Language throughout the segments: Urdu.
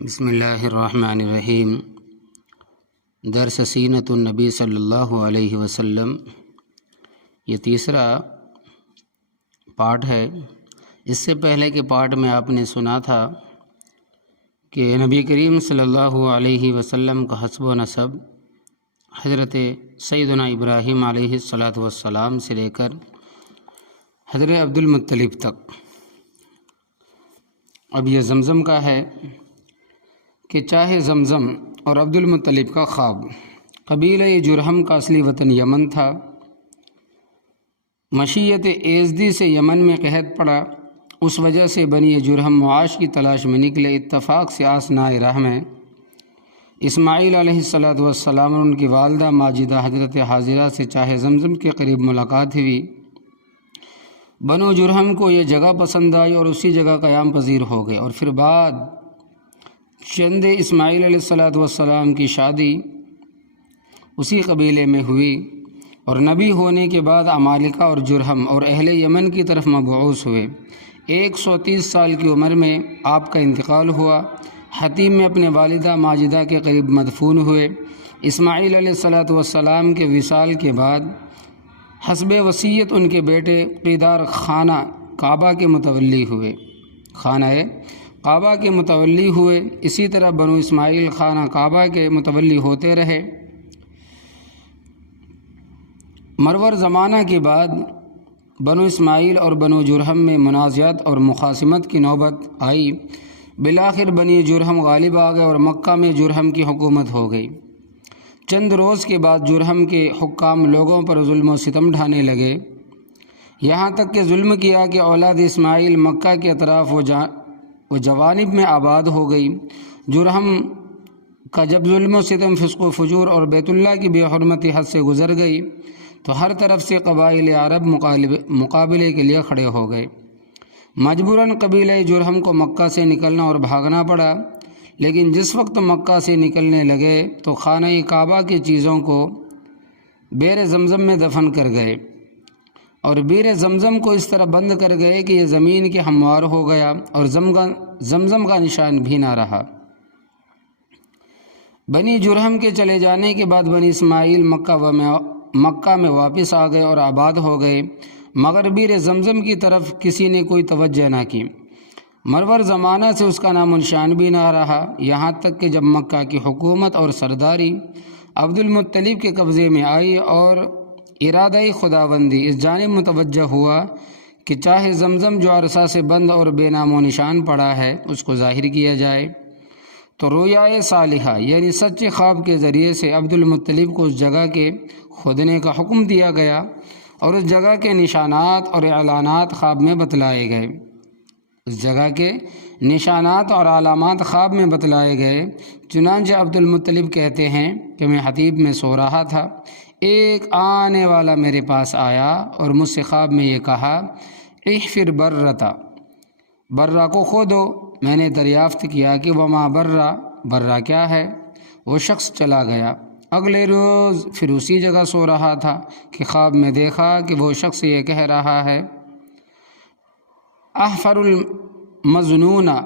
بسم اللہ الرحمن الرحیم۔ درس سینۃ النبی صلی اللہ علیہ وسلم، یہ تیسرا پارٹ ہے۔ اس سے پہلے کے پارٹ میں آپ نے سنا تھا کہ نبی کریم صلی اللہ علیہ وسلم کا حسب و نسب حضرت سیدنا ابراہیم علیہ السلام سے لے کر حضرت عبد المطلب تک۔ اب یہ زمزم کا ہے کہ چاہے زمزم اور عبد المطلب کا خواب، قبیلہ جرہم کا اصلی وطن یمن تھا۔ مشیت ایزدی سے یمن میں قحط پڑا، اس وجہ سے بنی جرہم معاش کی تلاش میں نکلے۔ اتفاق سے آسنائے راہ میں اسماعیل علیہ السلام اور ان کی والدہ ماجدہ حضرت حاضرہ سے چاہے زمزم کے قریب ملاقات ہوئی۔ بنو جرہم کو یہ جگہ پسند آئی اور اسی جگہ قیام پذیر ہو گئے، اور پھر بعد چند اسماعیل علیہ السلام کی شادی اسی قبیلے میں ہوئی، اور نبی ہونے کے بعد عمالقہ اور جرہم اور اہل یمن کی طرف مبعوث ہوئے۔ 130 سال کی عمر میں آپ کا انتقال ہوا۔ حتیم میں اپنے والدہ ماجدہ کے قریب مدفون ہوئے۔ اسماعیل علیہ السلام کے وصال کے بعد حسب وصیت ان کے بیٹے قیدار خانہ کعبہ کے متولی ہوئے، خانہ کعبہ کے متولی ہوئے۔ اسی طرح بنو اسماعیل خانہ کعبہ کے متولی ہوتے رہے۔ مرور زمانہ کے بعد بنو اسماعیل اور بنو جرہم میں منازعات اور مخاصمت کی نوبت آئی۔ بالآخر بنی جرہم غالب آ گئے اور مکہ میں جرہم کی حکومت ہو گئی۔ چند روز کے بعد جرہم کے حکام لوگوں پر ظلم و ستم ڈھانے لگے، یہاں تک کہ ظلم کیا کہ اولاد اسماعیل مکہ کے اطراف و جوانب میں آباد ہو گئی۔ جرہم کا جب ظلم و ستم، فسق و فجور اور بیت اللہ کی بے حرمتی حد سے گزر گئی تو ہر طرف سے قبائل عرب مقابلے کے لیے کھڑے ہو گئے۔ مجبوراً قبیلہ جرہم کو مکہ سے نکلنا اور بھاگنا پڑا، لیکن جس وقت مکہ سے نکلنے لگے تو خانہ کعبہ کی چیزوں کو بیر زمزم میں دفن کر گئے، اور بیر زمزم کو اس طرح بند کر گئے کہ یہ زمین کے ہموار ہو گیا اور زمزم کا نشان بھی نہ رہا۔ بنی جرہم کے چلے جانے کے بعد بنی اسماعیل مکہ میں واپس آ گئے اور آباد ہو گئے، مگر بیر زمزم کی طرف کسی نے کوئی توجہ نہ کی۔ مرور زمانہ سے اس کا نام و نشان بھی نہ رہا، یہاں تک کہ جب مکہ کی حکومت اور سرداری عبد المطلب کے قبضے میں آئی اور ارادہ خداوندی اس جانب متوجہ ہوا کہ چاہے زمزم جو عرصہ سے بند اور بے نام و نشان پڑا ہے اس کو ظاہر کیا جائے، تو رویائے صالحہ یعنی سچے خواب کے ذریعے سے عبد المطلب کو اس جگہ کے کھودنے کا حکم دیا گیا، اور اس جگہ کے نشانات اور اعلانات خواب میں بتلائے گئے۔ اس جگہ کے نشانات اور علامات خواب میں بتلائے گئے۔ چنانچہ عبد المطلب کہتے ہیں کہ میں حتیب میں سو رہا تھا، ایک آنے والا میرے پاس آیا اور مجھ سے خواب میں یہ کہا، احفر بررتا، برہ کو کھودو۔ میں نے دریافت کیا کہ وما برہ کیا ہے؟ وہ شخص چلا گیا۔ اگلے روز پھر اسی جگہ سو رہا تھا کہ خواب میں دیکھا کہ وہ شخص یہ کہہ رہا ہے، احفر المظنونہ،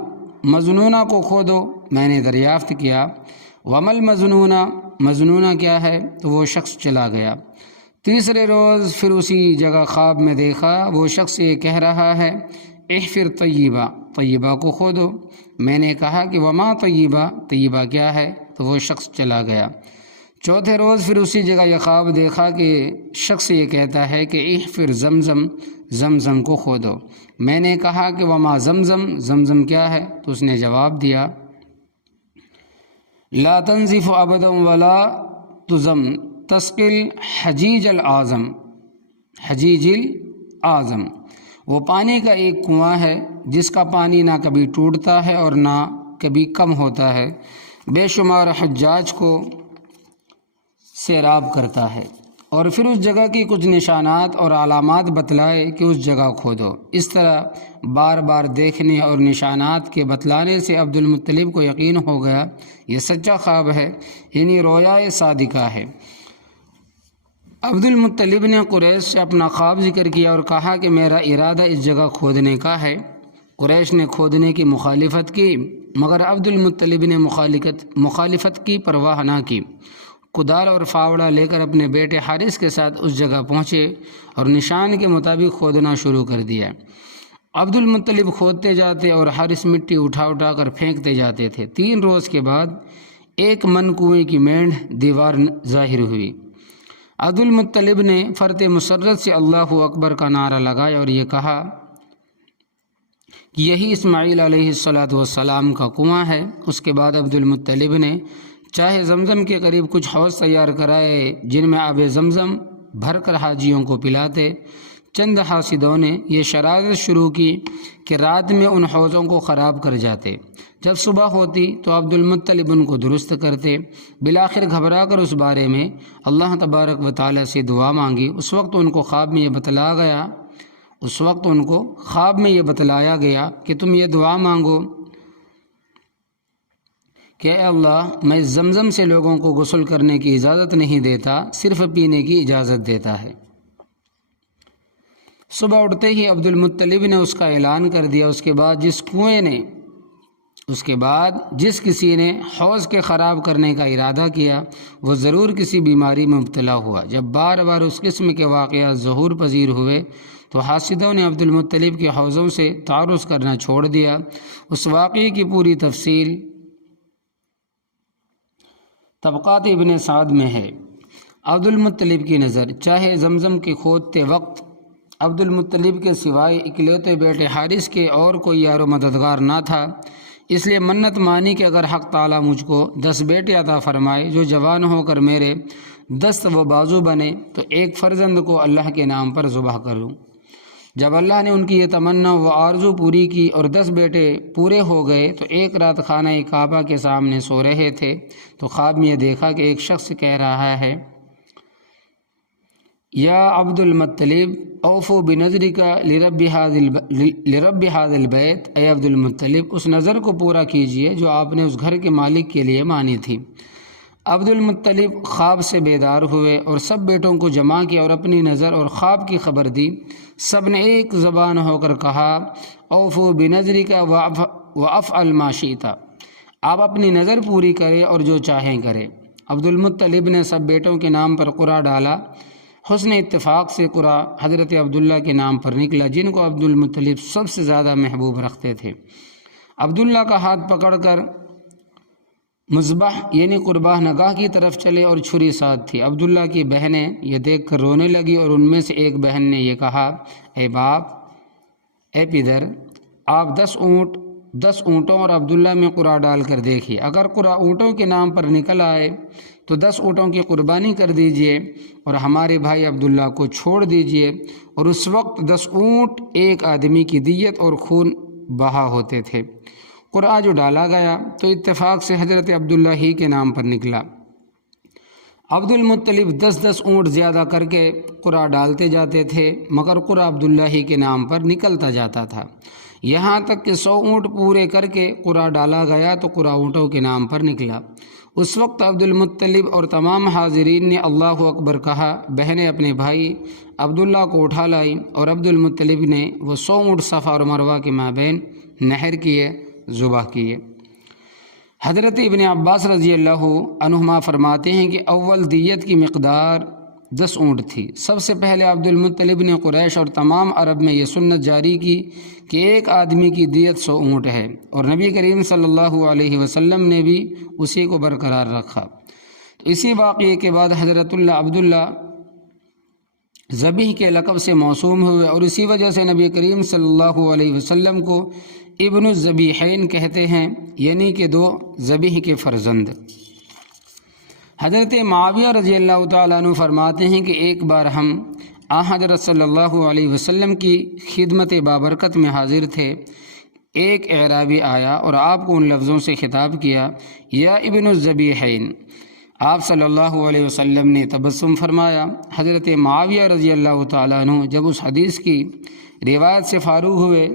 مظنونہ کو کھودو۔ میں نے دریافت کیا ومل مظنونہ، مظنونہ کیا ہے؟ تو وہ شخص چلا گیا۔ تیسرے روز پھر اسی جگہ خواب میں دیکھا وہ شخص یہ کہہ رہا ہے، احفر طیبہ، طیبہ کو کھودو۔ میں نے کہا کہ وما طیبہ، طیبہ کیا ہے؟ تو وہ شخص چلا گیا۔ چوتھے روز پھر اسی جگہ یہ خواب دیکھا کہ شخص یہ کہتا ہے کہ احفر زمزم، زمزم کو کھودو۔ میں نے کہا کہ وما زمزم، زمزم کیا ہے؟ تو اس نے جواب دیا، لا تنزف ابدا ولا تزم تسقل حجیج العظم، حجیج العظم، وہ پانی کا ایک کنواں ہے جس کا پانی نہ کبھی ٹوٹتا ہے اور نہ کبھی کم ہوتا ہے، بے شمار حجاج کو سیراب کرتا ہے۔ اور پھر اس جگہ کی کچھ نشانات اور علامات بتلائے کہ اس جگہ کھودو۔ اس طرح بار بار دیکھنے اور نشانات کے بتلانے سے عبد المطلب کو یقین ہو گیا یہ سچا خواب ہے، یعنی رویائے صادقہ ہے۔ عبد المطلب نے قریش سے اپنا خواب ذکر کیا اور کہا کہ میرا ارادہ اس جگہ کھودنے کا ہے۔ قریش نے کھودنے کی مخالفت کی، مگر عبد المطلب نے مخالفت کی پرواہ نہ کی، کدال اور فاوڑا لے کر اپنے بیٹے حارث کے ساتھ اس جگہ پہنچے اور نشان کے مطابق کھودنا شروع کر دیا۔ عبد المطلب کھودتے جاتے اور حارث مٹی اٹھا اٹھا کر پھینکتے جاتے تھے۔ 3 روز کے بعد ایک من کنویں کی مینڈ دیوار ظاہر ہوئی۔ عبد المطلب نے فرط مسرت سے اللہ اکبر کا نعرہ لگایا اور یہ کہا کہ یہی اسماعیل علیہ السلام کا کنواں ہے۔ اس کے بعد عبد المطلب نے چاہے زمزم کے قریب کچھ حوض تیار کرائے جن میں آب زمزم بھر کر حاجیوں کو پلاتے۔ چند حاسدوں نے یہ شرارت شروع کی کہ رات میں ان حوضوں کو خراب کر جاتے، جب صبح ہوتی تو عبد المطلب ان کو درست کرتے۔ بالآخر گھبرا کر اس بارے میں اللہ تبارک و تعالی سے دعا مانگی۔ اس وقت ان کو خواب میں یہ بتلایا گیا کہ تم یہ دعا مانگو کہ اے اللہ، میں زمزم سے لوگوں کو غسل کرنے کی اجازت نہیں دیتا، صرف پینے کی اجازت دیتا ہے۔ صبح اٹھتے ہی عبد المطلب نے اس کا اعلان کر دیا۔ اس کے بعد جس کسی نے حوض کے خراب کرنے کا ارادہ کیا وہ ضرور کسی بیماری میں مبتلا ہوا۔ جب بار بار اس قسم کے واقعات ظہور پذیر ہوئے تو حاسدوں نے عبد المطلب کے حوضوں سے تعرض کرنا چھوڑ دیا۔ اس واقعے کی پوری تفصیل طبقات ابن سعد میں ہے۔ عبد المطلب کی نظر چاہے زمزم کے کھودتے وقت عبد المطلب کے سوائے اکلوتے بیٹے حارث کے اور کوئی یار و مددگار نہ تھا، اس لیے منت مانی کہ اگر حق تعالیٰ مجھ کو 10 بیٹے عطا فرمائے جو جوان ہو کر میرے دست و بازو بنے تو ایک فرزند کو اللہ کے نام پر ذبح کروں۔ جب اللہ نے ان کی یہ تمنا و آرزو پوری کی اور 10 بیٹے پورے ہو گئے تو ایک رات خانہ کعبہ کے سامنے سو رہے تھے تو خواب میں یہ دیکھا کہ ایک شخص کہہ رہا ہے، یا عبد المطلب اوفو بنظرک لرب هذا البیت، اے عبد المطلب اس نظر کو پورا کیجئے جو آپ نے اس گھر کے مالک کے لیے مانی تھی۔ عبد المطلب خواب سے بیدار ہوئے اور سب بیٹوں کو جمع کیا اور اپنی نظر اور خواب کی خبر دی۔ سب نے ایک زبان ہو کر کہا، اوفو بنظرک وافعل ما شئت، آپ اپنی نظر پوری کرے اور جو چاہیں کرے۔ عبد المطلب نے سب بیٹوں کے نام پر قرعہ ڈالا۔ حسن اتفاق سے قرعہ حضرت عبداللہ کے نام پر نکلا جن کو عبد المطلب سب سے زیادہ محبوب رکھتے تھے۔ عبداللہ کا ہاتھ پکڑ کر مذبح یعنی قربانِ نگاہ کی طرف چلے اور چھری ساتھ تھی۔ عبداللہ کی بہنیں یہ دیکھ کر رونے لگی اور ان میں سے ایک بہن نے یہ کہا، اے باپ، اے پدر، آپ 10 اونٹوں اور عبداللہ میں قرعہ ڈال کر دیکھیے، اگر قرعہ اونٹوں کے نام پر نکل آئے تو 10 اونٹوں کی قربانی کر دیجئے اور ہمارے بھائی عبداللہ کو چھوڑ دیجئے۔ اور اس وقت 10 اونٹ ایک آدمی کی دیت اور خون بہا ہوتے تھے۔ قرعہ جو ڈالا گیا تو اتفاق سے حضرت عبداللہ ہی کے نام پر نکلا۔ عبد المطلب 10 اونٹ زیادہ کر کے قرعہ ڈالتے جاتے تھے مگر قرعہ عبداللہ ہی کے نام پر نکلتا جاتا تھا، یہاں تک کہ 100 اونٹ پورے کر کے قرعہ ڈالا گیا تو قرعہ اونٹوں کے نام پر نکلا۔ اس وقت عبد المطلب اور تمام حاضرین نے اللہ اکبر کہا۔ بہنیں اپنے بھائی عبداللہ کو اٹھا لائی اور عبد المطلب نے وہ 100 اونٹ صفا اور مروہ کے مابین نحر کیے، ذبح کیے۔ حضرت ابن عباس رضی اللہ عنہما فرماتے ہیں کہ اول دیت کی مقدار 10 اونٹ تھی۔ سب سے پہلے عبد المطلب نے قریش اور تمام عرب میں یہ سنت جاری کی کہ ایک آدمی کی دیت 100 اونٹ ہے، اور نبی کریم صلی اللہ علیہ وسلم نے بھی اسی کو برقرار رکھا۔ تو اسی واقعے کے بعد حضرت عبداللہ ذبیح کے لقب سے موسوم ہوئے اور اسی وجہ سے نبی کریم صلی اللہ علیہ وسلم کو ابن الذبیحین کہتے ہیں، یعنی کہ 2 ذبیح کے فرزند۔ حضرت معاویہ رضی اللہ تعالیٰ عنہ فرماتے ہیں کہ ایک بار ہم حضرت صلی اللہ علیہ وسلم کی خدمت بابرکت میں حاضر تھے۔ ایک اعرابی آیا اور آپ کو ان لفظوں سے خطاب کیا، یا ابن الذبیحین۔ آپ صلی اللہ علیہ وسلم نے تبسم فرمایا۔ حضرت معاویہ رضی اللہ تعالیٰ عنہ جب اس حدیث کی روایت سے فارغ ہوئے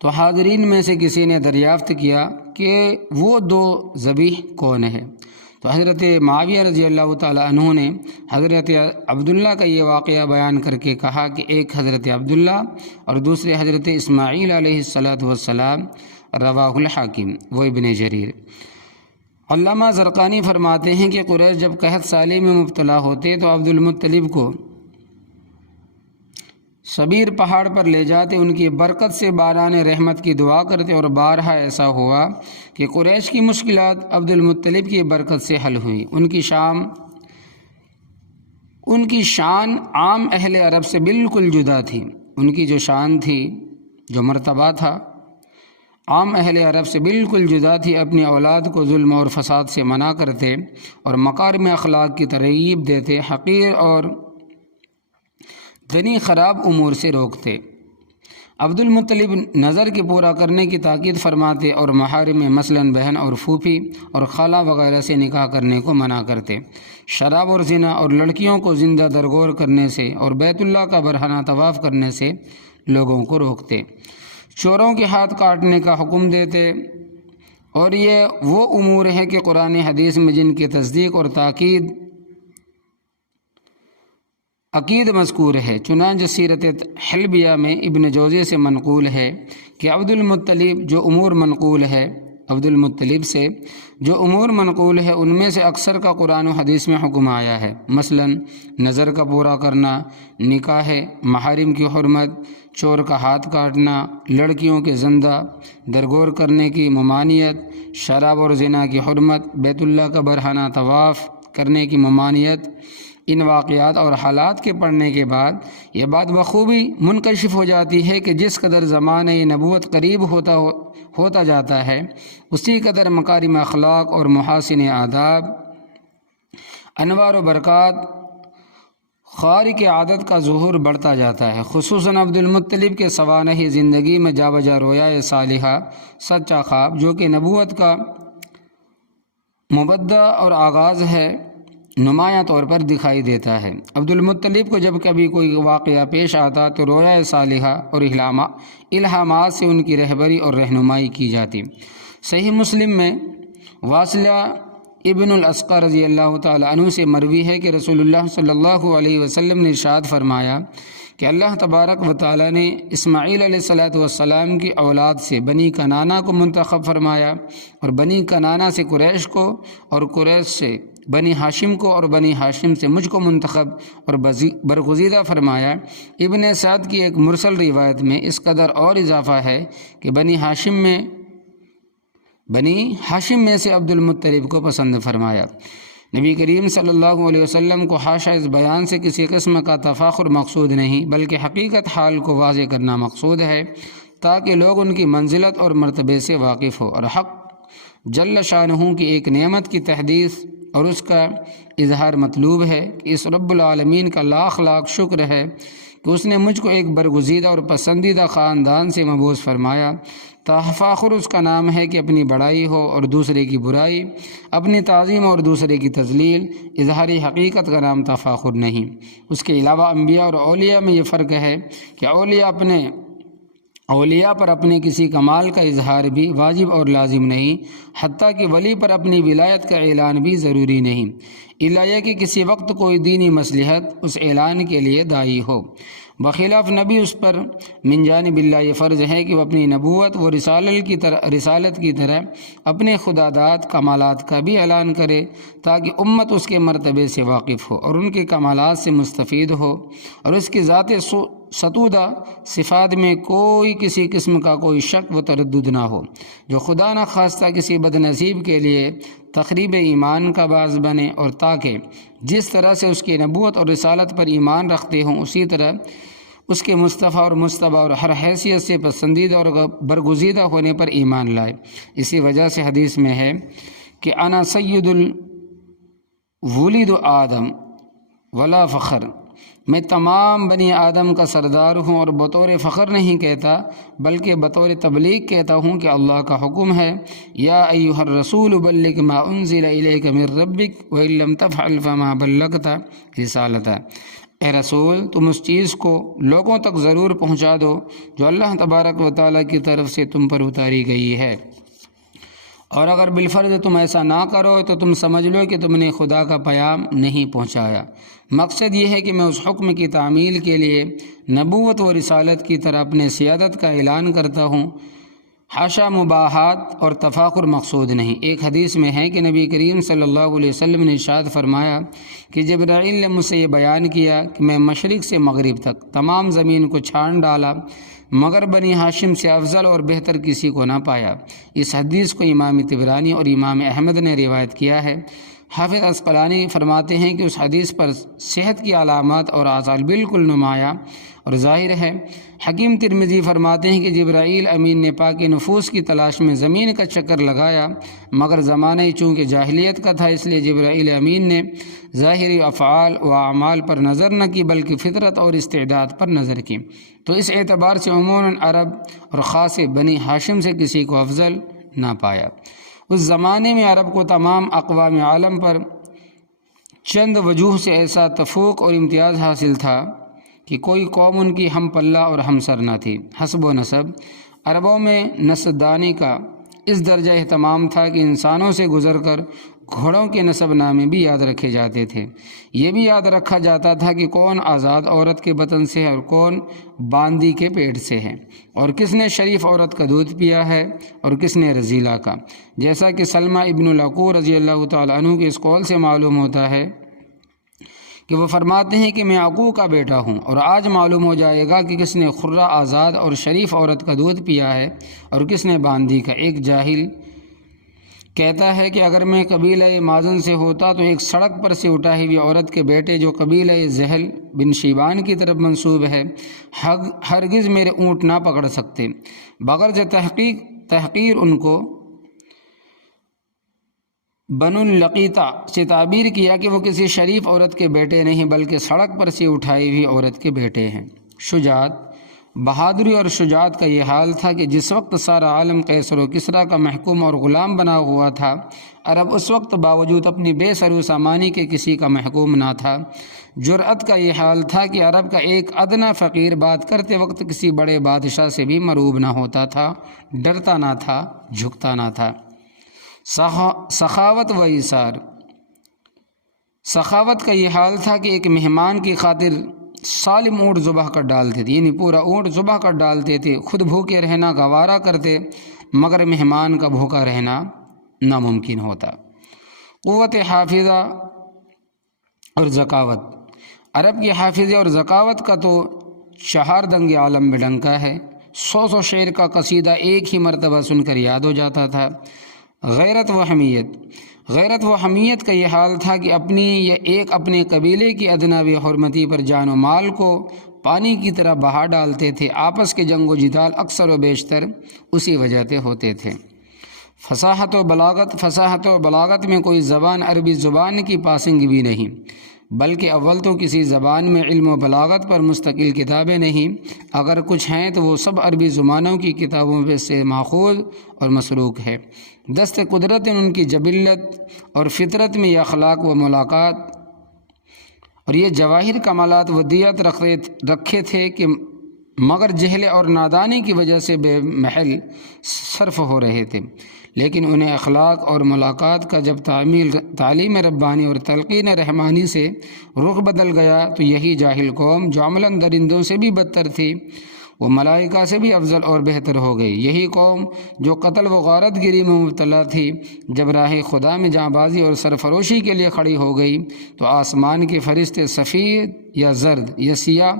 تو حاضرین میں سے کسی نے دریافت کیا کہ وہ 2 ذبیح کون ہیں؟ تو حضرت معاویہ رضی اللہ تعالیٰ عنہ نے حضرت عبداللہ کا یہ واقعہ بیان کر کے کہا کہ ایک حضرت عبداللہ اور دوسرے حضرت اسماعیل علیہ السلام رواہ الحاکم و ابن جریر۔ علامہ زرقانی فرماتے ہیں کہ قریش جب قحط سالی میں مبتلا ہوتے تو عبد المطلب کو صبیر پہاڑ پر لے جاتے، ان کی برکت سے باران رحمت کی دعا کرتے، اور بارہا ایسا ہوا کہ قریش کی مشکلات عبد المطلب کی برکت سے حل ہوئی۔ ان کی شان عام اہل عرب سے بالکل جدا تھی۔ ان کی جو شان تھی، جو مرتبہ تھا، عام اہل عرب سے بالکل جدا تھی۔ اپنی اولاد کو ظلم اور فساد سے منع کرتے اور مکارم اخلاق کی ترغیب دیتے، حقیر اور دنی خراب امور سے روکتے۔ عبد المطلب نظر کے پورا کرنے کی تاکید فرماتے اور محارم میں مثلاً بہن اور پھوپھی اور خالہ وغیرہ سے نکاح کرنے کو منع کرتے، شراب اور زنا اور لڑکیوں کو زندہ درگور کرنے سے اور بیت اللہ کا برہنہ طواف کرنے سے لوگوں کو روکتے، چوروں کے ہاتھ کاٹنے کا حکم دیتے۔ اور یہ وہ امور ہیں کہ قرآن حدیث میں جن کی تصدیق اور تاکید عقید مذکور ہے۔ چنانچہ سیرت حلبیہ میں ابن جوزی سے منقول ہے کہ عبد المطلب سے جو امور منقول ہے ان میں سے اکثر کا قرآن و حدیث میں حکم آیا ہے، مثلاً نظر کا پورا کرنا، نکاح محارم کی حرمت، چور کا ہاتھ کاٹنا، لڑکیوں کے زندہ درگور کرنے کی ممانعت، شراب اور زنا کی حرمت، بیت اللہ کا برہنہ طواف کرنے کی ممانعت۔ ان واقعات اور حالات کے پڑھنے کے بعد یہ بات بخوبی منکشف ہو جاتی ہے کہ جس قدر زمانہ نبوت قریب ہوتا جاتا ہے، اسی قدر مکارم اخلاق اور محاسن آداب، انوار و برکات، خارق عادت کا ظہور بڑھتا جاتا ہے۔ خصوصاً عبد المطلب کے سوانح زندگی میں جا بجا رویا صالحہ، سچا خواب، جو کہ نبوت کا مبدع اور آغاز ہے، نمایاں طور پر دکھائی دیتا ہے۔ عبد المطلب کو جب کبھی کوئی واقعہ پیش آتا تو رویا صالحہ اور الہامات سے ان کی رہبری اور رہنمائی کی جاتی۔ صحیح مسلم میں واصلہ ابن الاسقر رضی اللہ تعالی عنہ سے مروی ہے کہ رسول اللہ صلی اللہ علیہ وسلم نے ارشاد فرمایا کہ اللہ تبارک و تعالی نے اسماعیل علیہ السلام کی اولاد سے بنی کنانہ کو منتخب فرمایا، اور بنی کنانہ سے قریش کو، اور قریش سے بنی ہاشم کو، اور بنی ہاشم سے مجھ کو منتخب اور برگزیدہ فرمایا۔ ابن سعد کی ایک مرسل روایت میں اس قدر اور اضافہ ہے کہ بنی ہاشم میں سے عبد المطلب کو پسند فرمایا۔ نبی کریم صلی اللہ علیہ وسلم کو حاشا اس بیان سے کسی قسم کا تفاخر مقصود نہیں، بلکہ حقیقت حال کو واضح کرنا مقصود ہے، تاکہ لوگ ان کی منزلت اور مرتبے سے واقف ہو، اور حق جل شانہ کی ایک نعمت کی تحدیث اور اس کا اظہار مطلوب ہے کہ اس رب العالمین کا لاکھ لاکھ شکر ہے کہ اس نے مجھ کو ایک برگزیدہ اور پسندیدہ خاندان سے مبعوث فرمایا۔ تفاخر اس کا نام ہے کہ اپنی بڑائی ہو اور دوسرے کی برائی، اپنی تعظیم اور دوسرے کی تذلیل۔ اظہاری حقیقت کا نام تفاخر نہیں۔ اس کے علاوہ انبیاء اور اولیاء میں یہ فرق ہے کہ اولیاء پر اپنے کسی کمال کا اظہار بھی واجب اور لازم نہیں، حتیٰ کہ ولی پر اپنی ولایت کا اعلان بھی ضروری نہیں، الا یہ کہ کسی وقت کوئی دینی مصلحت اس اعلان کے لیے داعی ہو۔ بخلاف نبی اس پر من جانب اللہ یہ فرض ہے کہ وہ اپنی نبوت و رسالت کی طرح اپنے خداداد کمالات کا بھی اعلان کرے، تاکہ امت اس کے مرتبے سے واقف ہو اور ان کے کمالات سے مستفید ہو، اور اس کی ذات ستودہ صفات میں کسی قسم کا کوئی شک و تردد نہ ہو، جو خدا نہ خواستہ کسی بد نصیب کے لیے تخریب ایمان کا باعث بنے، اور تاکہ جس طرح سے اس کی نبوت اور رسالت پر ایمان رکھتے ہوں اسی طرح اس کے مصطفیٰ اور مجتبی اور ہر حیثیت سے پسندیدہ اور برگزیدہ ہونے پر ایمان لائے۔ اسی وجہ سے حدیث میں ہے کہ انا سید الولد آدم ولا فخر، میں تمام بنی آدم کا سردار ہوں، اور بطور فخر نہیں کہتا بلکہ بطور تبلیغ کہتا ہوں کہ اللہ کا حکم ہے، یا ایھا الرسول بلغ ما انزل الیک من ربک وان لم تفعل فما بلغت رسالتہ۔ اے رسول، تم اس چیز کو لوگوں تک ضرور پہنچا دو جو اللہ تبارک و تعالیٰ کی طرف سے تم پر اتاری گئی ہے، اور اگر بالفرض تم ایسا نہ کرو تو تم سمجھ لو کہ تم نے خدا کا پیام نہیں پہنچایا۔ مقصد یہ ہے کہ میں اس حکم کی تعمیل کے لیے نبوت و رسالت کی طرح اپنے سیادت کا اعلان کرتا ہوں، حاشا مباحات اور تفاخر مقصود نہیں۔ ایک حدیث میں ہے کہ نبی کریم صلی اللہ علیہ وسلم نے ارشاد فرمایا کہ جبرائیل نے مجھ سے یہ بیان کیا کہ میں مشرق سے مغرب تک تمام زمین کو چھان ڈالا مگر بنی ہاشم سے افضل اور بہتر کسی کو نہ پایا۔ اس حدیث کو امام طبرانی اور امام احمد نے روایت کیا ہے۔ حافظ عسقلانی فرماتے ہیں کہ اس حدیث پر صحت کی علامات اور آثار بالکل نمایاں اور ظاہر ہے۔ حکیم ترمذی فرماتے ہیں کہ جبرائیل امین نے پاک نفوس کی تلاش میں زمین کا چکر لگایا مگر زمانہ چونکہ جاہلیت کا تھا، اس لیے جبرائیل امین نے ظاہری افعال و اعمال پر نظر نہ کی بلکہ فطرت اور استعداد پر نظر کی۔ تو اس اعتبار سے عموماً عرب اور خاص بنی ہاشم سے کسی کو افضل نہ پایا۔ اس زمانے میں عرب کو تمام اقوام عالم پر چند وجوہ سے ایسا تفوق اور امتیاز حاصل تھا کہ کوئی قوم ان کی ہم پلہ اور ہم سر نہ تھی۔ حسب و نسب عربوں میں نسب دانی کا اس درجہ اہتمام تھا کہ انسانوں سے گزر کر گھوڑوں کے نسب نامے بھی یاد رکھے جاتے تھے۔ یہ بھی یاد رکھا جاتا تھا کہ کون آزاد عورت کے بطن سے ہے اور کون باندی کے پیٹ سے ہے، اور کس نے شریف عورت کا دودھ پیا ہے اور کس نے رذیلہ کا، جیسا کہ سلمہ ابن الاکوع رضی اللہ تعالیٰ عنہ کے اس قول سے معلوم ہوتا ہے کہ وہ فرماتے ہیں کہ میں عقوع کا بیٹا ہوں، اور آج معلوم ہو جائے گا کہ کس نے خرہ آزاد اور شریف عورت کا دودھ پیا ہے اور کس نے باندی کا۔ ایک جاہل کہتا ہے کہ اگر میں قبیلہ مازن سے ہوتا تو ایک سڑک پر سے اٹھائی ہوئی عورت کے بیٹے جو قبیلہ زحل بن شیبان کی طرف منسوب ہے ہرگز میرے اونٹ نہ پکڑ سکتے، بغرض تحقیر ان کو بنو اللقیطہ سے تعبیر کیا کہ وہ کسی شریف عورت کے بیٹے نہیں بلکہ سڑک پر سے اٹھائی ہوئی عورت کے بیٹے ہیں۔ شجاعت، بہادری اور شجاعت کا یہ حال تھا کہ جس وقت سارا عالم قیصر و کسریٰ کا محکوم اور غلام بنا ہوا تھا، عرب اس وقت باوجود اپنی بے سر و سامانی کے کسی کا محکوم نہ تھا۔ جرأت کا یہ حال تھا کہ عرب کا ایک ادنا فقیر بات کرتے وقت کسی بڑے بادشاہ سے بھی مرعوب نہ ہوتا تھا، ڈرتا نہ تھا، جھکتا نہ تھا۔ سخاوت و ایثار، سخاوت کا یہ حال تھا کہ ایک مہمان کی خاطر سالم اونٹ ذبح کر ڈالتے تھے، یعنی پورا اونٹ ذبح کر ڈالتے تھے، خود بھوکے رہنا گوارا کرتے مگر مہمان کا بھوکا رہنا ناممکن ہوتا۔ قوت حافظہ اور ذکاوت، عرب کی حافظہ اور ذکاوت کا تو چہار دنگ عالم میں ڈنکا ہے۔ 100 شعر کا قصیدہ ایک ہی مرتبہ سن کر یاد ہو جاتا تھا۔ غیرت و حمیت، غیرت و حمیت کا یہ حال تھا کہ اپنی یا ایک اپنے قبیلے کی ادنا و حرمتی پر جان و مال کو پانی کی طرح بہا ڈالتے تھے۔ آپس کے جنگ و جدال اکثر و بیشتر اسی وجہ سے ہوتے تھے۔ فصاحت و بلاغت میں کوئی زبان عربی زبان کی پاسنگ بھی نہیں، بلکہ اول تو کسی زبان میں علم و بلاغت پر مستقل کتابیں نہیں، اگر کچھ ہیں تو وہ سب عربی زبانوں کی کتابوں میں سے ماخوذ اور مسروق ہے۔ دست قدرت ان کی جبلت اور فطرت میں یہ اخلاق و ملاقات اور یہ جواہر کمالات ودیت رکھے تھے کہ مگر جہل اور نادانی کی وجہ سے بے محل صرف ہو رہے تھے، لیکن انہیں اخلاق اور ملاقات کا جب تعلیم ربانی اور تلقین رحمانی سے رخ بدل گیا تو یہی جاہل قوم جو عملاً درندوں سے بھی بدتر تھی وہ ملائکہ سے بھی افضل اور بہتر ہو گئی۔ یہی قوم جو قتل و غارت گری میں مبتلا تھی جب راہ خدا میں جاں بازی اور سرفروشی کے لیے کھڑی ہو گئی تو آسمان کے فرشتے سفید یا زرد یا سیاہ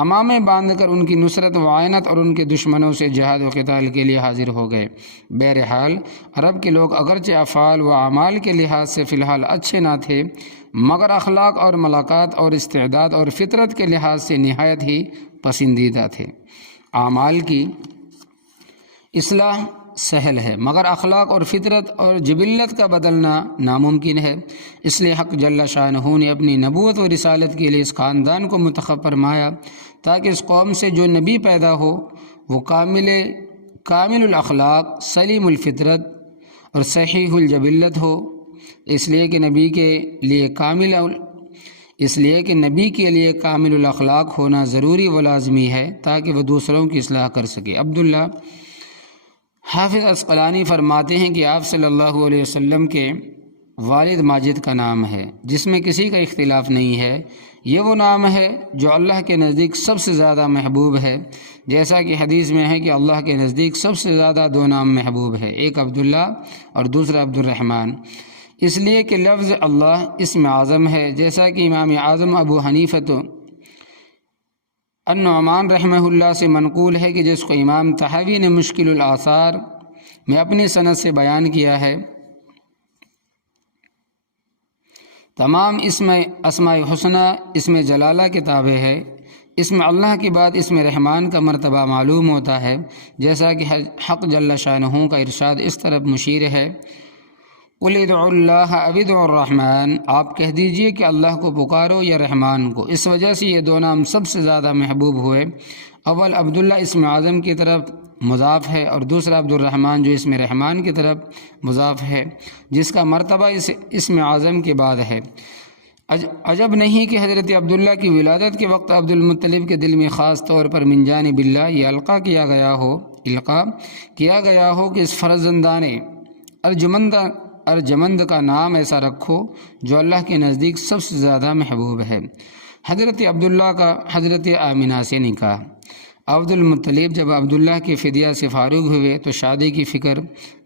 امامے باندھ کر ان کی نصرت و عائنت اور ان کے دشمنوں سے جہاد و قتال کے لیے حاضر ہو گئے۔ بہرحال عرب کے لوگ اگرچہ افعال و اعمال کے لحاظ سے فی الحال اچھے نہ تھے مگر اخلاق اور ملاقات اور استعداد اور فطرت کے لحاظ سے نہایت ہی پسندیدہ تھے۔ اعمال کی اصلاح سہل ہے مگر اخلاق اور فطرت اور جبلت کا بدلنا ناممکن ہے، اس لیے حق جل شانہ نے اپنی نبوت و رسالت کے لیے اس خاندان کو منتخب فرمایا تاکہ اس قوم سے جو نبی پیدا ہو وہ کامل الاخلاق، سلیم الفطرت اور صحیح الجبلت ہو، اس لیے کہ نبی کے لیے کامل الاخلاق ہونا ضروری و لازمی ہے تاکہ وہ دوسروں کی اصلاح کر سکے۔ عبداللہ حافظ عسقلانی فرماتے ہیں کہ آپ صلی اللہ علیہ وسلم کے والد ماجد کا نام ہے جس میں کسی کا اختلاف نہیں ہے۔ یہ وہ نام ہے جو اللہ کے نزدیک سب سے زیادہ محبوب ہے، جیسا کہ حدیث میں ہے کہ اللہ کے نزدیک سب سے زیادہ دو نام محبوب ہے، ایک عبداللہ اور دوسرا عبد الرحمن، اس لیے کہ لفظ اللہ اسم اعظم ہے، جیسا کہ امام اعظم ابو حنیفہ النعمان رحمہ اللہ سے منقول ہے کہ جس کو امام طحاوی نے مشکل الآثار میں اپنی سند سے بیان کیا ہے، تمام اسماء حسنہ اسم جلالہ کے تابع ہے۔ اسم اللہ کے بعد اسم رحمان کا مرتبہ معلوم ہوتا ہے، جیسا کہ حق جل شانہ کا ارشاد اس طرف مشیر ہے، قُلِ ادْعُوا اللَّهَ أَوِ ادْعُوا الرَّحْمَٰنَ، آپ کہہ دیجئے کہ اللہ کو پکارو یا رحمان کو۔ اس وجہ سے یہ دو نام سب سے زیادہ محبوب ہوئے۔ اول عبداللہ اسم اعظم کی طرف مضاف ہے اور دوسرا عبد الرحمن جو اسم رحمان کی طرف مضاف ہے، جس کا مرتبہ اس اسم اعظم کے بعد ہے۔ عجب نہیں کہ حضرت عبداللہ کی ولادت کے وقت عبد المطلب کے دل میں خاص طور پر من جانب اللہ یہ القاء کیا گیا ہو کہ اس فرزندان ارجمند کا نام ایسا رکھو جو اللہ کے نزدیک سب سے زیادہ محبوب ہے۔ حضرت عبداللہ کا حضرت آمنہ سے نکاح۔ عبد المطلب جب عبداللہ کے فدیہ سے فارغ ہوئے تو شادی کی فکر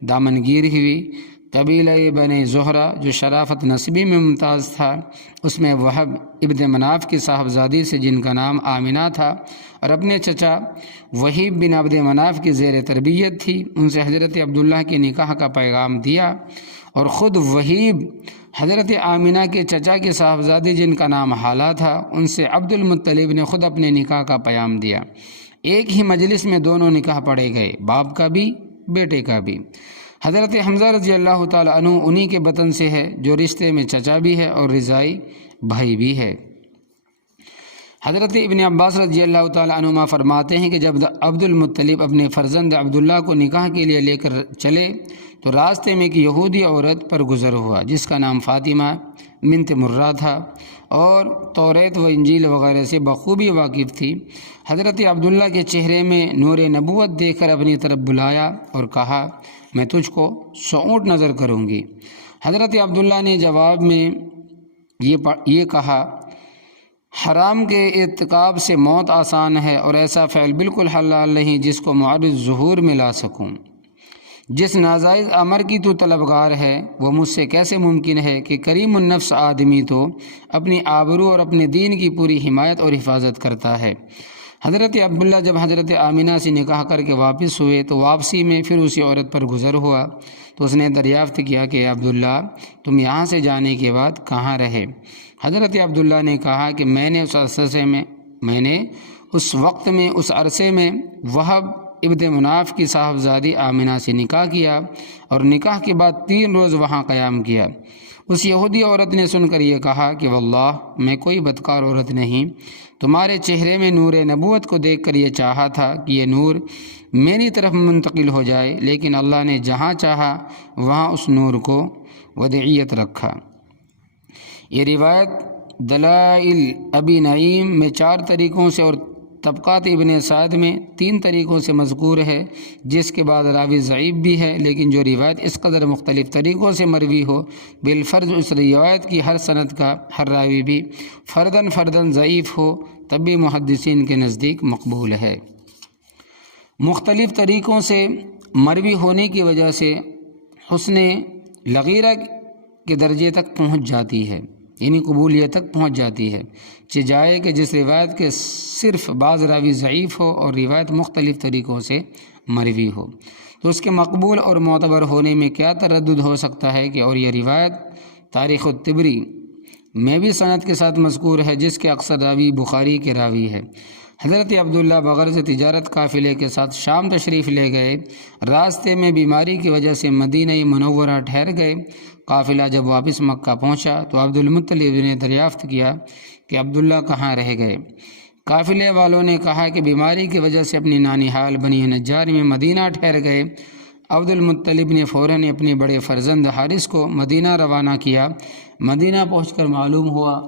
دامنگیر ہوئی۔ قبیلہ بنی زہرہ جو شرافت نسبی میں ممتاز تھا، اس میں وہب ابن مناف کی صاحبزادی سے جن کا نام آمنہ تھا اور اپنے چچا وہیب بن عبد مناف کی زیر تربیت تھی، ان سے حضرت عبداللہ کے نکاح کا پیغام دیا، اور خود وہیب حضرت آمنہ کے چچا کی صاحبزادی جن کا نام حالہ تھا، ان سے عبد المطلب نے خود اپنے نکاح کا پیام دیا۔ ایک ہی مجلس میں دونوں نکاح پڑھے گئے، باپ کا بھی بیٹے کا بھی۔ حضرت حمزہ رضی اللہ تعالیٰ عنہ انہی کے بطن سے ہے، جو رشتے میں چچا بھی ہے اور رضائی بھائی بھی ہے۔ حضرت ابن عباس رضی اللہ تعالیٰ عنہما فرماتے ہیں کہ جب عبد المطلب اپنے فرزند عبداللہ کو نکاح کے لیے لے کر چلے تو راستے میں ایک یہودی عورت پر گزر ہوا جس کا نام فاطمہ بنت مرہ تھا اور توریت و انجیل وغیرہ سے بخوبی واقف تھی۔ حضرت عبداللہ کے چہرے میں نور نبوت دیکھ کر اپنی طرف بلایا اور کہا، میں تجھ کو 100 اونٹ نظر کروں گی۔ حضرت عبداللہ نے جواب میں یہ کہا، حرام کے ارتکاب سے موت آسان ہے اور ایسا فعل بالکل حلال نہیں جس کو معرض ظہور میں لا سکوں۔ جس ناجائز امر کی تو طلبگار ہے وہ مجھ سے کیسے ممکن ہے کہ کریم النفس آدمی تو اپنی آبرو اور اپنے دین کی پوری حمایت اور حفاظت کرتا ہے۔ حضرت عبداللہ جب حضرت آمنہ سے نکاح کر کے واپس ہوئے تو واپسی میں پھر اسی عورت پر گزر ہوا تو اس نے دریافت کیا کہ عبداللہ تم یہاں سے جانے کے بعد کہاں رہے؟ حضرت عبداللہ نے کہا کہ میں نے اس عرصے میں وہب ابن مناف کی صاحبزادی آمنہ سے نکاح کیا اور نکاح کے بعد 3 روز وہاں قیام کیا۔ اس یہودی عورت نے سن کر یہ کہا کہ واللہ میں کوئی بدکار عورت نہیں، تمہارے چہرے میں نور نبوت کو دیکھ کر یہ چاہا تھا کہ یہ نور میری طرف منتقل ہو جائے، لیکن اللہ نے جہاں چاہا وہاں اس نور کو ودیعیت رکھا۔ یہ روایت دلائل ابی نعیم میں 4 طریقوں سے اور طبقات ابن سعد میں 3 طریقوں سے مذکور ہے، جس کے بعد راوی ضعیف بھی ہے، لیکن جو روایت اس قدر مختلف طریقوں سے مروی ہو بالفرض اس روایت کی ہر سند کا ہر راوی بھی فرداً ضعیف ہو تب بھی محدثین کے نزدیک مقبول ہے۔ مختلف طریقوں سے مروی ہونے کی وجہ سے حسن لغیرہ کے درجے تک پہنچ جاتی ہے، یعنی قبولیت تک پہنچ جاتی ہے، جائے کہ جس روایت کے صرف بعض راوی ضعیف ہو اور روایت مختلف طریقوں سے مروی ہو تو اس کے مقبول اور معتبر ہونے میں کیا تردد ہو سکتا ہے کہ اور یہ روایت تاریخ الطبری میں بھی سند کے ساتھ مذکور ہے، جس کے اکثر راوی بخاری کے راوی ہے۔ حضرت عبداللہ بغرض تجارت قافلے کے ساتھ شام تشریف لے گئے، راستے میں بیماری کی وجہ سے مدینہ منورہ ٹھہر گئے۔ قافلہ جب واپس مکہ پہنچا تو عبد المطلب نے دریافت کیا کہ عبداللہ کہاں رہ گئے؟ قافلے والوں نے کہا کہ بیماری کی وجہ سے اپنی نانحال بنی نجار میں مدینہ ٹھہر گئے۔ عبد المطلب نے فوراً اپنے بڑے فرزند حارث کو مدینہ روانہ کیا۔ مدینہ پہنچ کر معلوم ہوا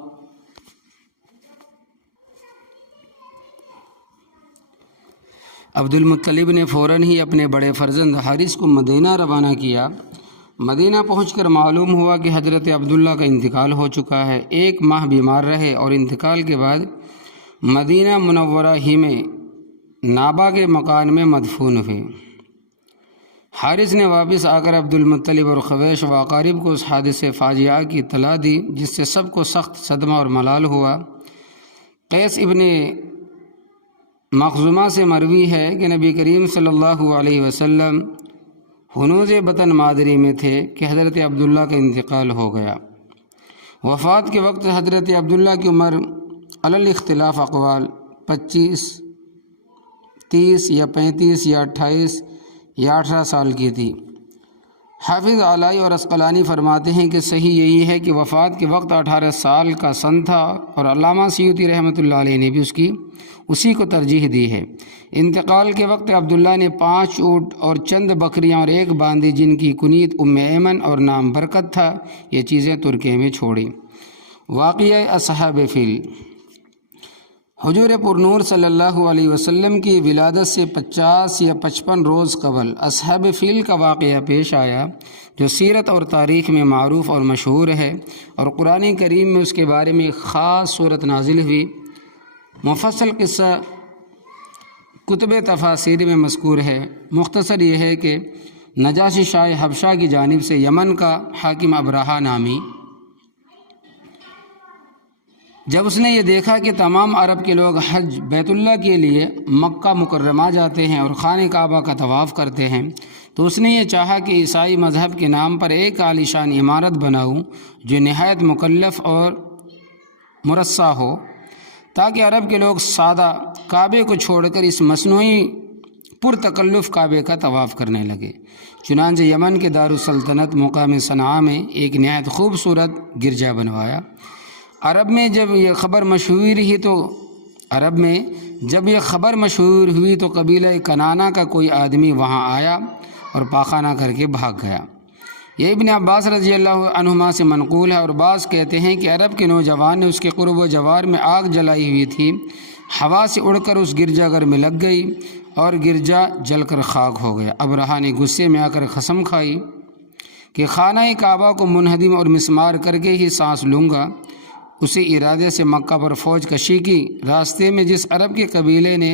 عبد المطلب نے فوراً ہی اپنے بڑے فرزند حارث کو مدینہ روانہ کیا۔ مدینہ پہنچ کر معلوم ہوا کہ حضرت عبداللہ کا انتقال ہو چکا ہے۔ 1 ماہ بیمار رہے اور انتقال کے بعد مدینہ منورہ ہی میں نابا کے مکان میں مدفون ہوئے۔ حارث نے واپس آ کر عبد المطلب اور خویش و اقارب کو اس حادثے فاجعہ کی اطلاع دی، جس سے سب کو سخت صدمہ اور ملال ہوا۔ قیس ابن مخزومہ سے مروی ہے کہ نبی کریم صلی اللہ علیہ وسلم ہنوز بطن مادری میں تھے کہ حضرت عبداللہ کا انتقال ہو گیا۔ وفات کے وقت حضرت عبداللہ کی عمر علی الاختلاف اقوال 25، 30 یا 35 یا 28 یا 18 سال کی تھی۔ حافظ علائی اور عسقلانی فرماتے ہیں کہ صحیح یہی ہے کہ وفات کے وقت 18 سال کا سن تھا، اور علامہ سیوطی رحمۃ اللہ علیہ نے بھی اسی کو ترجیح دی ہے۔ انتقال کے وقت عبداللہ نے 5 اونٹ اور چند بکریاں اور 1 باندی جن کی کنیت ام ایمن اور نام برکت تھا، یہ چیزیں ترکے میں چھوڑی۔ واقعہ اصحاب فیل۔ حضور پرنور صلی اللہ علیہ وسلم کی ولادت سے 50 یا 55 روز قبل اصحاب فیل کا واقعہ پیش آیا، جو سیرت اور تاریخ میں معروف اور مشہور ہے، اور قرآن کریم میں اس کے بارے میں خاص صورت نازل ہوئی۔ مفصل قصہ کتب تفاسیر میں مذکور ہے۔ مختصر یہ ہے کہ نجاشی شاہ حبشہ کی جانب سے یمن کا حاکم ابرہہ نامی، جب اس نے یہ دیکھا کہ تمام عرب کے لوگ حج بیت اللہ کے لیے مکہ مکرمہ جاتے ہیں اور خانہ کعبہ کا طواف کرتے ہیں، تو اس نے یہ چاہا کہ عیسائی مذہب کے نام پر ایک عالیشان عمارت بناؤں جو نہایت مکلف اور مرصع ہو، تاکہ عرب کے لوگ سادہ کعبے کو چھوڑ کر اس مصنوعی پرتکلف کعبے کا طواف کرنے لگے۔ چنانچہ یمن کے دارالسلطنت مقام صنعاء میں ایک نہایت خوبصورت گرجا بنوایا۔ عرب میں جب یہ خبر مشہور ہوئی تو قبیلہ کنانہ کا کوئی آدمی وہاں آیا اور پاخانہ کر کے بھاگ گیا۔ یہ ابن عباس رضی اللہ عنہما سے منقول ہے، اور بعض کہتے ہیں کہ عرب کے نوجوان نے اس کے قرب و جوار میں آگ جلائی ہوئی تھی، ہوا سے اڑ کر اس گرجا گھر میں لگ گئی اور گرجا جل کر خاک ہو گیا۔ ابرہہ نے غصے میں آ کر قسم کھائی کہ خانہ کعبہ کو منہدم اور مسمار کر کے ہی سانس لوں گا۔ اسی ارادے سے مکہ پر فوج کشی کی۔ راستے میں جس عرب کے قبیلے نے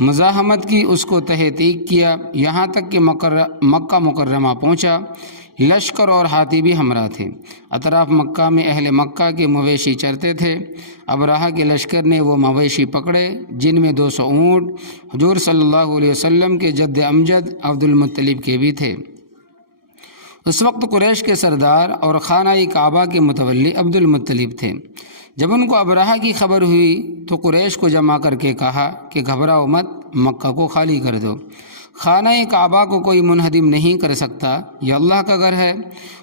مزاحمت کی اس کو تحقیق کیا، یہاں تک کہ مکہ مکرمہ پہنچا۔ لشکر اور ہاتھی بھی ہمراہ تھے۔ اطراف مکہ میں اہل مکہ کے مویشی چرتے تھے۔ ابرہہ کے لشکر نے وہ مویشی پکڑے جن میں 200 اونٹ حضور صلی اللہ علیہ وسلم کے جد امجد عبد المطلب کے بھی تھے۔ اس وقت قریش کے سردار اور خانہ کعبہ کے متولی عبد المطلب تھے۔ جب ان کو ابرہہ کی خبر ہوئی تو قریش کو جمع کر کے کہا کہ گھبراؤ مت، مکہ کو خالی کر دو۔ خانہ کعبہ کو کوئی منہدم نہیں کر سکتا، یہ اللہ کا گھر ہے،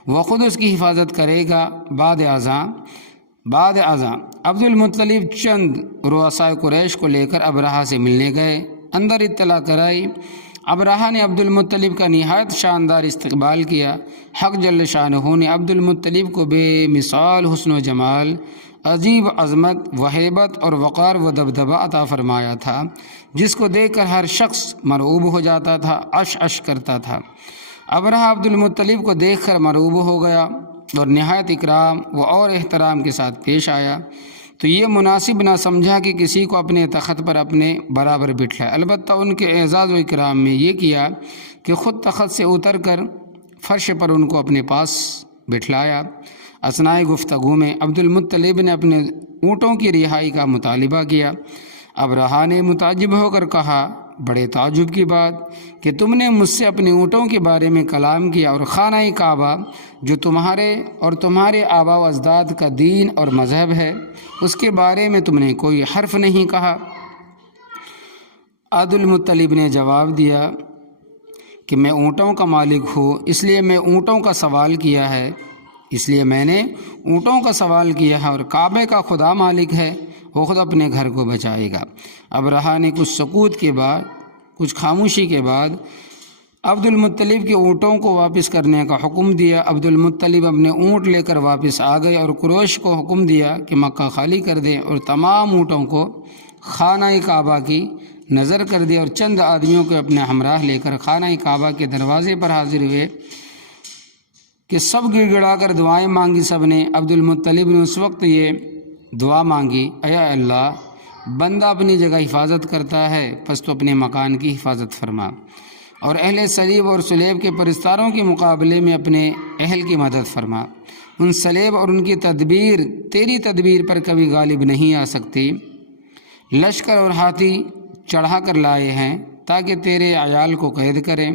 وہ خود اس کی حفاظت کرے گا۔ بعد ازاں عبد المطلب چند رؤسائے قریش کو لے کر ابرہہ سے ملنے گئے۔ اندر اطلاع کرائی۔ ابرہہ نے عبد المطلب کا نہایت شاندار استقبال کیا۔ حق جل شانہ نے عبد المطلب کو بے مثال حسن و جمال، عجیب عظمت و ہیبت اور وقار و دبدبہ عطا فرمایا تھا، جس کو دیکھ کر ہر شخص مرعوب ہو جاتا تھا، عش عش کرتا تھا۔ ابرہہ عبد المطلب کو دیکھ کر مرعوب ہو گیا اور نہایت اکرام و اور احترام کے ساتھ پیش آیا، تو یہ مناسب نہ سمجھا کہ کسی کو اپنے تخت پر اپنے برابر بٹھائے۔ البتہ ان کے اعزاز و اکرام میں یہ کیا کہ خود تخت سے اتر کر فرش پر ان کو اپنے پاس بٹھلایا۔ اثناء گفتگو میں عبد المطلب نے اپنے اونٹوں کی رہائی کا مطالبہ کیا۔ ابرہہ نے متعجب ہو کر کہا، بڑے تعجب کی بات کہ تم نے مجھ سے اپنے اونٹوں کے بارے میں کلام کیا، اور خانہ کعبہ جو تمہارے اور تمہارے آباء و اجداد کا دین اور مذہب ہے، اس کے بارے میں تم نے کوئی حرف نہیں کہا۔ عبد المطلب نے جواب دیا کہ میں اونٹوں کا مالک ہوں، اس لیے میں نے اونٹوں کا سوال کیا ہے، اور کعبے کا خدا مالک ہے، وہ خود اپنے گھر کو بچائے گا۔ ابرہہ نے کچھ خاموشی کے بعد عبد المطلب کے اونٹوں کو واپس کرنے کا حکم دیا۔ عبد المطلب اپنے اونٹ لے کر واپس آ گئے اور قریش کو حکم دیا کہ مکہ خالی کر دیں، اور تمام اونٹوں کو خانہ کعبہ کی نظر کر دیا، اور چند آدمیوں کو اپنے ہمراہ لے کر خانہ کعبہ کے دروازے پر حاضر ہوئے کہ سب گڑ گڑا کر دعائیں مانگی سب نے۔ عبد المطلب نے اس وقت یہ دعا مانگی، اے اللہ، بندہ اپنی جگہ حفاظت کرتا ہے، پس تو اپنے مکان کی حفاظت فرما، اور اہل سلیب اور سلیب کے پرستاروں کے مقابلے میں اپنے اہل کی مدد فرما۔ ان سلیب اور ان کی تدبیر تیری تدبیر پر کبھی غالب نہیں آ سکتی۔ لشکر اور ہاتھی چڑھا کر لائے ہیں تاکہ تیرے عیال کو قید کریں،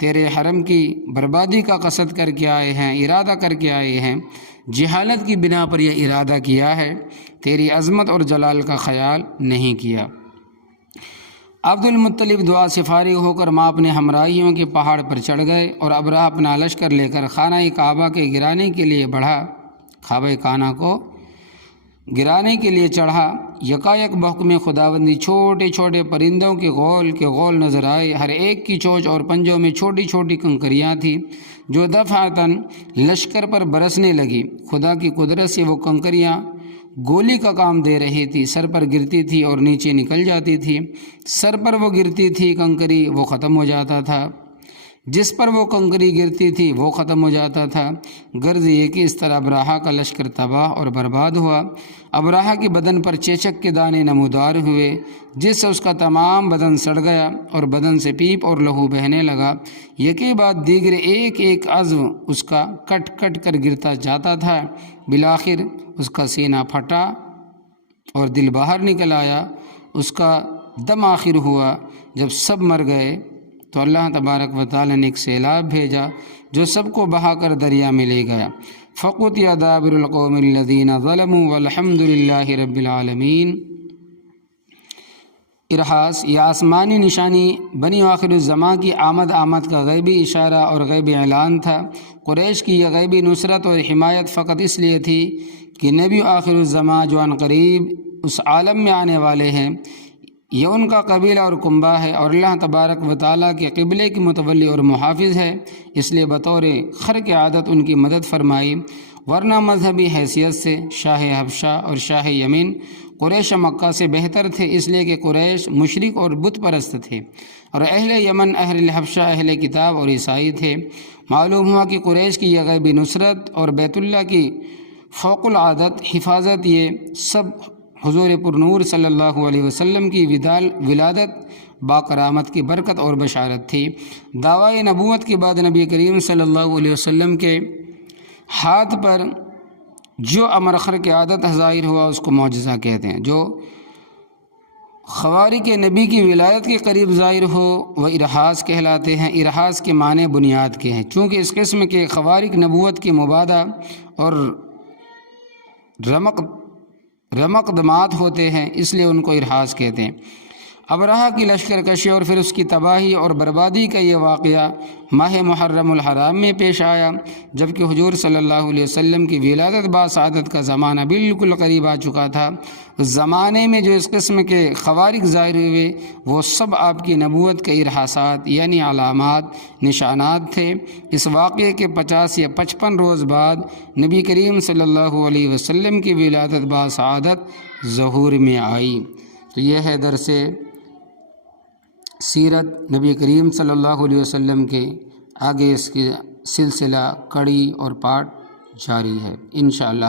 تیرے حرم کی بربادی کا قصد کر کے آئے ہیں، ارادہ کر کے آئے ہیں، جہالت کی بنا پر یہ ارادہ کیا ہے، تیری عظمت اور جلال کا خیال نہیں کیا۔ عبد المطلب دعا سے فارغ ہو کر ماں اپنے ہمراہیوں کے پہاڑ پر چڑھ گئے اور ابرہہ اپنا لشکر لے کر خانہ کعبہ کے گرانے کے لیے بڑھا، کعبہ کانہ کو گرانے کے لیے چڑھا۔ یکایک بحکم خداوندی چھوٹے چھوٹے پرندوں کے غول نظر آئے، ہر ایک کی چونچ اور پنجوں میں چھوٹی چھوٹی کنکریاں تھیں جو دفعتاً لشکر پر برسنے لگی۔ خدا کی قدرت سے وہ کنکریاں گولی کا کام دے رہی تھی، سر پر گرتی تھی اور نیچے نکل جاتی تھی۔ سر پر وہ گرتی تھی کنکری، وہ ختم ہو جاتا تھا، جس پر وہ کنکری گرتی تھی وہ ختم ہو جاتا تھا۔ غرض یہ کہ اس طرح ابرہہ کا لشکر تباہ اور برباد ہوا۔ ابرہہ کے بدن پر چیچک کے دانے نمودار ہوئے، جس سے اس کا تمام بدن سڑ گیا اور بدن سے پیپ اور لہو بہنے لگا۔ یکے بعد دیگر ایک ایک عضو اس کا کٹ کٹ کر گرتا جاتا تھا۔ بالآخر اس کا سینہ پھٹا اور دل باہر نکل آیا، اس کا دم آخر ہوا۔ جب سب مر گئے تو اللہ تبارک و تعالی نے ایک سیلاب بھیجا جو سب کو بہا کر دریا میں لے گیا۔ فقطع دابر القوم الذین ظلموا والحمد للہ رب العالمین۔ ارحاس، یہ آسمانی نشانی بنی آخر الزماں کی آمد کا غیبی اشارہ اور غیبی اعلان تھا۔ قریش کی یہ غیبی نصرت اور حمایت فقط اس لیے تھی کہ نبی آخر الزماں جو عن قریب اس عالم میں آنے والے ہیں، یہ ان کا قبیلہ اور کنبہ ہے اور اللہ تبارک و تعالیٰ کے قبلے کی متولی اور محافظ ہے، اس لیے بطور خرق عادت ان کی مدد فرمائی، ورنہ مذہبی حیثیت سے شاہ حبشہ اور شاہ یمن قریش مکہ سے بہتر تھے، اس لیے کہ قریش مشرک اور بت پرست تھے اور اہل یمن اہل حبشہ اہل کتاب اور عیسائی تھے۔ معلوم ہوا کہ قریش کی یہ غیبی نصرت اور بیت اللہ کی فوق العادت حفاظت، یہ سب حضور پرنور صلی اللہ علیہ وسلم کی ولادت باکرامت کی برکت اور بشارت تھی۔ دعوی نبوت کے بعد نبی کریم صلی اللہ علیہ وسلم کے ہاتھ پر جو امر خرق عادت ظاہر ہوا اس کو معجزہ کہتے ہیں۔ جو خوارق نبی کی ولایت کے قریب ظاہر ہو وہ ارحاس کہلاتے ہیں۔ ارحاس کے معنی بنیاد کے ہیں، چونکہ اس قسم کے خوارق نبوت کے مبادہ اور رمقدمات ہوتے ہیں، اس لیے ان کو ارحاس کہتے ہیں۔ ابرہہ کی لشکر کشی اور پھر اس کی تباہی اور بربادی کا یہ واقعہ ماہ محرم الحرام میں پیش آیا، جبکہ حضور صلی اللہ علیہ وسلم کی ولادت باسعادت کا زمانہ بالکل قریب آ چکا تھا۔ اس زمانے میں جو اس قسم کے خوارق ظاہر ہوئے وہ سب آپ کی نبوت کے ارحاسات یعنی علامات نشانات تھے۔ اس واقعے کے 50 یا 55 روز بعد نبی کریم صلی اللہ علیہ وسلم کی ولادت باسعادت ظہور میں آئی۔ تو یہ ہے درس سیرت نبی کریم صلی اللہ علیہ وسلم کے۔ آگے اس کے سلسلہ کڑی اور پارٹ جاری ہے انشاءاللہ۔